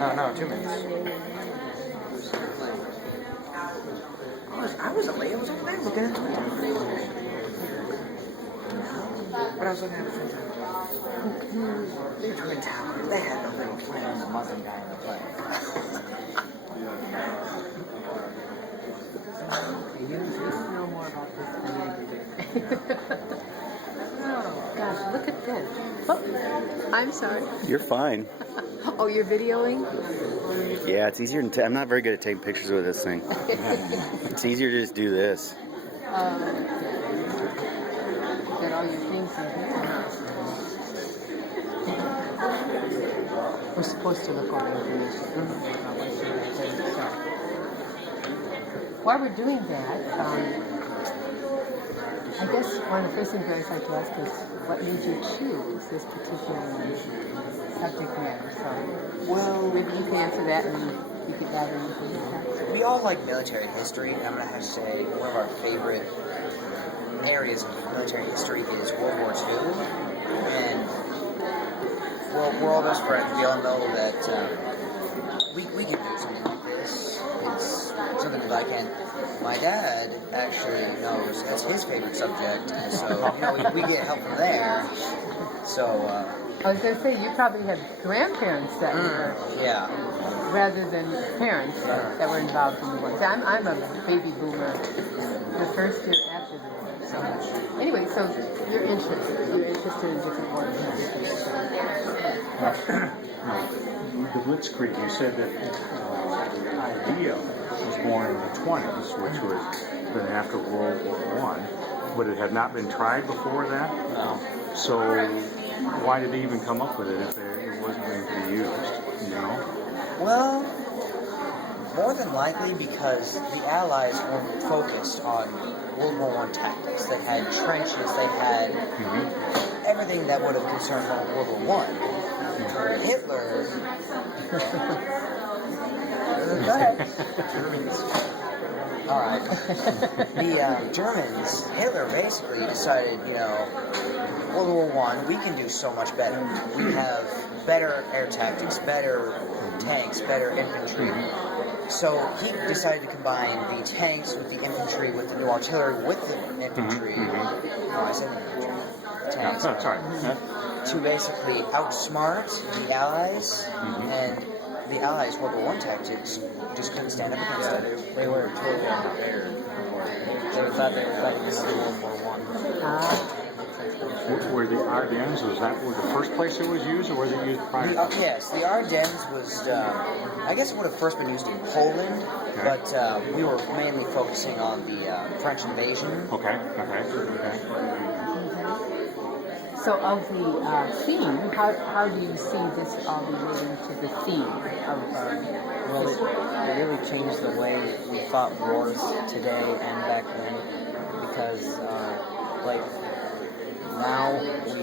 No, 2 minutes. I was late. I was over there looking at the But I was looking at the Twin Towers. The Twin Towers. They had the little flames, the Muslim guy in the plane. You know more about this than I do. Oh, gosh, look at this. Oh, I'm sorry. You're fine. Oh, you're videoing? Yeah, it's easier to I'm not very good at taking pictures with this thing. It's easier to just do this. Got all your things in here. We're supposed to look over information. While we're doing that, I guess one of the first things I always like to ask is, what made you choose this particular subject matter? So, well, maybe you can answer that and you could dive into that. We all like military history, and I'm going to have to say one of our favorite areas of military history is World War II. And we're all best friends. We all know that we can do something like this. It's something that I can. My dad actually knows that's his favorite subject, and so we get help from there. So I was going to say, you probably had grandparents that were, rather than parents that were involved in the war. I'm a baby boomer, the first year after the war. So anyway, so you're interested in different wars. The Blitzkrieg, you said that the idea was born in the 20s, which was then after World War I, but it had not been tried before that? No. So why did they even come up with it if it wasn't going to be used, you know? Well, more than likely because the Allies weren't focused on World War I tactics. They had trenches, they had everything that would have concerned World War I. Hitler... Go ahead. Germans. Alright. The Germans, Hitler basically decided, World War I, we can do so much better. We have better air tactics, better tanks, better infantry. So he decided to combine the tanks with the infantry, with the new artillery, with the infantry. Oh, I said infantry. Tanks. Oh, sorry. To basically outsmart the Allies, and the Allies' World War I tactics just couldn't stand up against it. They were totally unprepared. They thought they were fighting World War I. Were the Ardennes, was that the first place it was used, or was it used prior? Yes, the Ardennes was, I guess it would have first been used in Poland, but we were mainly focusing on the French invasion. Okay. So of the theme, how do you see this all relating to the theme of Well, it really changed the way we fought wars today and back then, because now we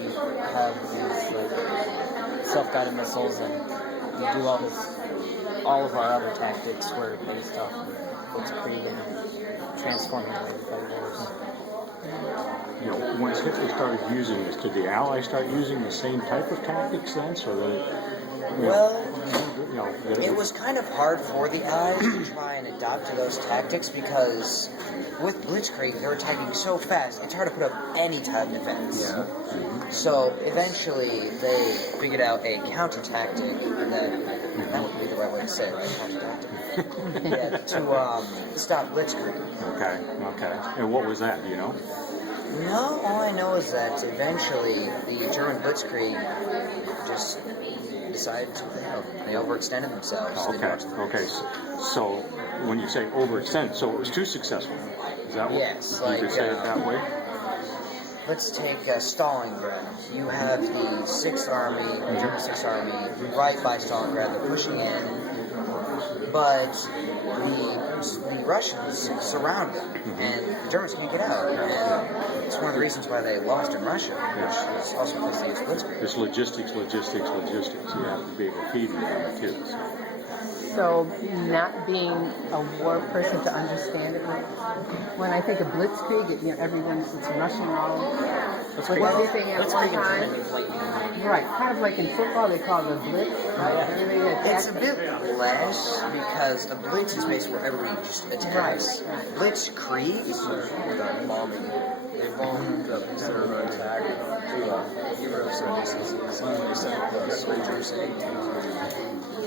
have these self-guided missiles, and we do all of our other tactics were based off of Blitzkrieg and transforming the way we fight wars. Once Hitler started using this, did the Allies start using the same type of tactics then, so that it was kind of hard for the Allies to try and adapt to those tactics because with Blitzkrieg, they were attacking so fast, it's hard to put up any type of defense. So eventually, they figured out a counter-tactic, and that would be the right way to say it, right? Counter-tactic. To stop Blitzkrieg. Okay. And what was that, do you know? No, all I know is that eventually the German Blitzkrieg just decided to, they overextended themselves. Okay. So when you say overextend, so it was too successful. Is that what you could say it that way? Let's take Stalingrad. You have the 6th Army, the German 6th Army, right by Stalingrad. They're pushing in, but the Russians surround them, and the Germans can't get out. And it's one of the reasons why they lost in Russia, which is also because they used Blitzkrieg. There's logistics. You have to be able to feed them too. So. So not being a war person to understand it. When I think of Blitzkrieg, everyone's it's rushing all with everything at one time. Right, kind of like in football, they call it a blitz. Right? Everything It's a bit less because a blitz is basically where everybody just attacks. Right. Blitzkrieg is bombing. They bomb the perimeter attack to get rid of some distances. They set up the soldiers and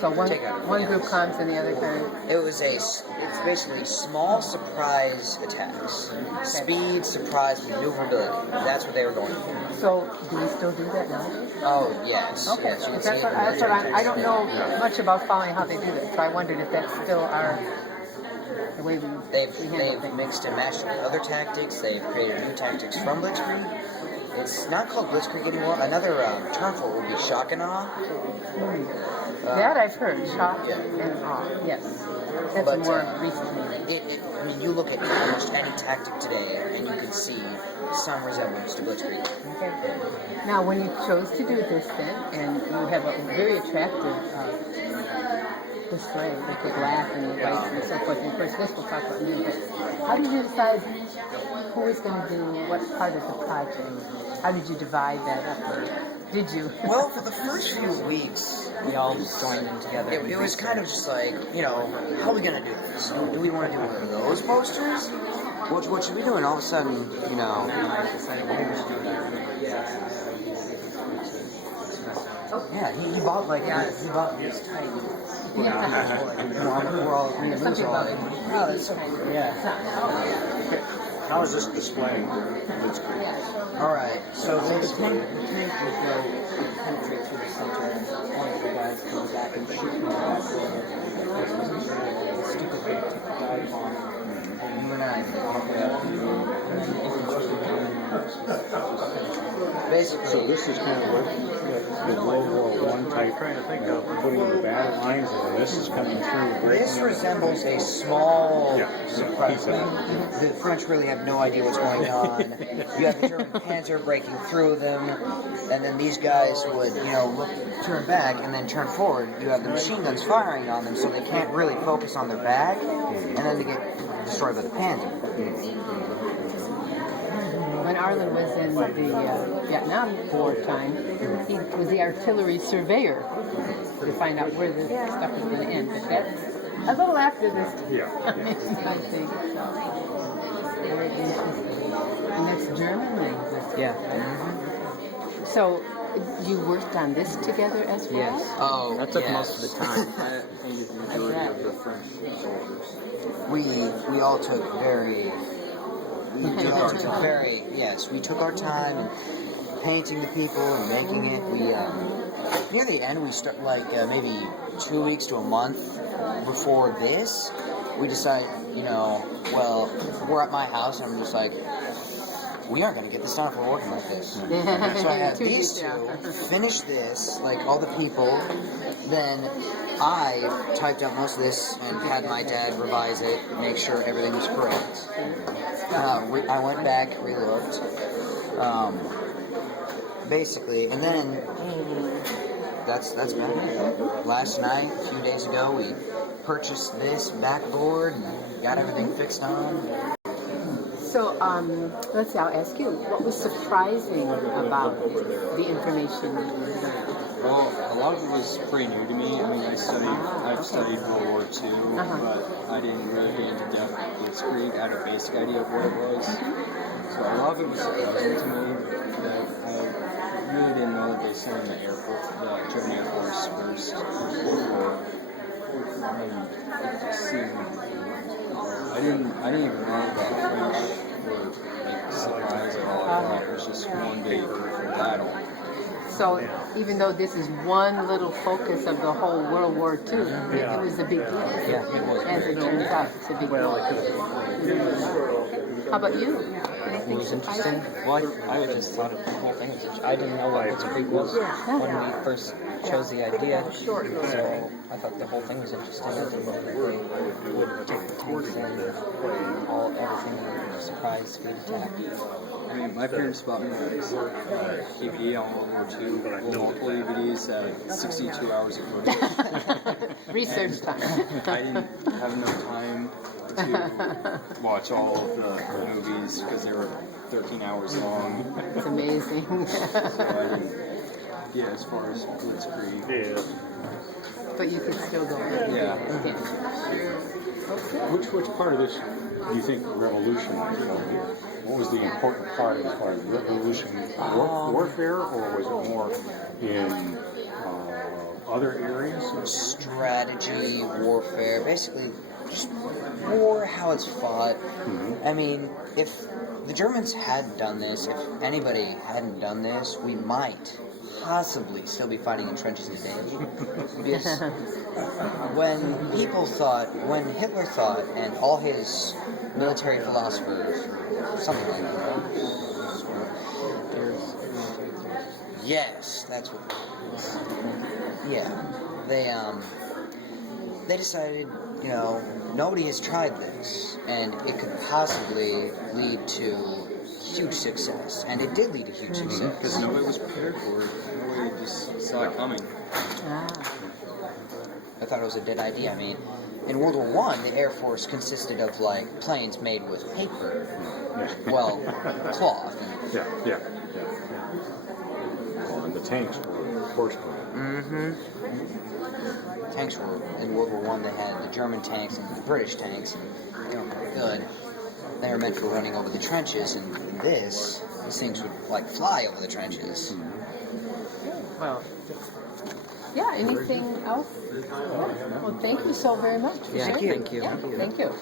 So one group comes and the other kind of... it's basically small surprise attacks. Speed, surprise, maneuverability. That's what they were going for. So do we still do that now? Oh, yes. Okay, Yes, you can that's see it in what I don't know Yeah. much about following how they do that, so I wondered if that's still the way we They've handle things. mixed and matched with other tactics. They've created new tactics from Blitzkrieg. It's not called Blitzkrieg anymore. Another term for it would be shock and awe. That I've heard, shock and awe, yes. That's But, more recent. I mean, you look at almost any tactic today, and you can see some resemblance to Blitzkrieg. Okay. Now, when you chose to do this then, and you have a very attractive display with the glass and the lights and so forth, and of course this we'll talk about music, how did you decide who was going to do what part of the project? How did you divide that up? Or did you? Well, for the first few weeks, We all just joined in together. it was kind of just like, how are we going to do this? Do we want to do one of those posters? What should we do? And all of a sudden, yeah, he bought this tight. We're all, me and Lou's all like, oh, that's so cool. How is this displaying Blitzkrieg? Alright, so The tank would go penetrate through the center, and one of the guys comes back and shoots me in the back door. The stupid thing took the dive bomb. you and I, basically, So this is kind of what the World War I type. Trying to think of putting the battle lines in. This is coming through. this resembles a small Yeah, surprise. piece of- The French really have no idea what's going on. You have the German panzer breaking through them, and then these guys would, turn back and then turn forward. You have the machine guns firing on them, so they can't really focus on their back, and then they get destroyed by the panzer. When Arlen was in the Vietnam War time, he was the artillery surveyor to find out where the stuff was going to end. But that's a little after this Yeah. time, I think. So, very interesting. And that's German language. Yeah. So you worked on this together as well? Yes. Oh, That took yes. most of the time. We all took we took our time in painting the people and making it. We near the end we start maybe 2 weeks to a month before this, we decide, we're at my house and I'm just like, we aren't going to get this done if we're working like this. So I had these two finish this, like all the people. Then I typed out most of this and had my dad revise it, make sure everything was correct. I went back, relooked, basically, and then that's about it. Last night, a few days ago, we purchased this backboard and got everything fixed on. So, let's see, I'll ask you, what was surprising about the information you learned? Well, a lot of it was pretty new to me. I mean, I've studied World War II, but I didn't really get into depth with Blitzkrieg. I had a basic idea of what it was. So a lot of it was surprising to me that I really didn't know that they sent in the German Air Force first. I didn't even know that the French were supplies at all. I thought it was just one big battle. So, even though this is one little focus of the whole World War II, it was a big deal. Yeah, it was. As it turns out, it's a big deal. How about you? It Anything was surprising? interesting. Well, I just thought the whole thing was interesting. I didn't know what Blitzkrieg was when we first chose the idea, so I thought the whole thing was interesting. I didn't know that they would take the tanks and all everything surprise food attack. I mean, my parents bought me a DVD on World War II, multiple DVDs at 62 hours of footage. Research time. I didn't have enough time to watch all of the movies because they were 13 hours long. It's amazing. So I didn't get as far as Blitzkrieg. Yeah. But you could still go in. Yeah. Okay. Which part of this do you think revolutionized? What was the important part as far as revolution warfare, or was it more in other areas? Strategy, warfare, basically just war, how it's fought. I mean, if the Germans hadn't done this, if anybody hadn't done this, we might possibly still be fighting in trenches today. Because when Hitler thought, and all his military philosophers, something like that, yes, that's what it is. Yeah, they decided, nobody has tried this, and it could possibly lead to huge success, and it did lead to huge success. Because nobody was prepared for it. Nobody just saw it coming. I thought it was a dead idea. I mean, in World War I, the Air Force consisted of planes made with paper, cloth. Yeah. Well, and the tanks were horsepower. Tanks were in World War I. They had the German tanks and the British tanks, and they were pretty good. They were meant for running over the trenches, and these things would fly over the trenches. Well, yeah, anything else? Well, thank you so very much. Yeah, Sure. thank you. Yeah, thank you.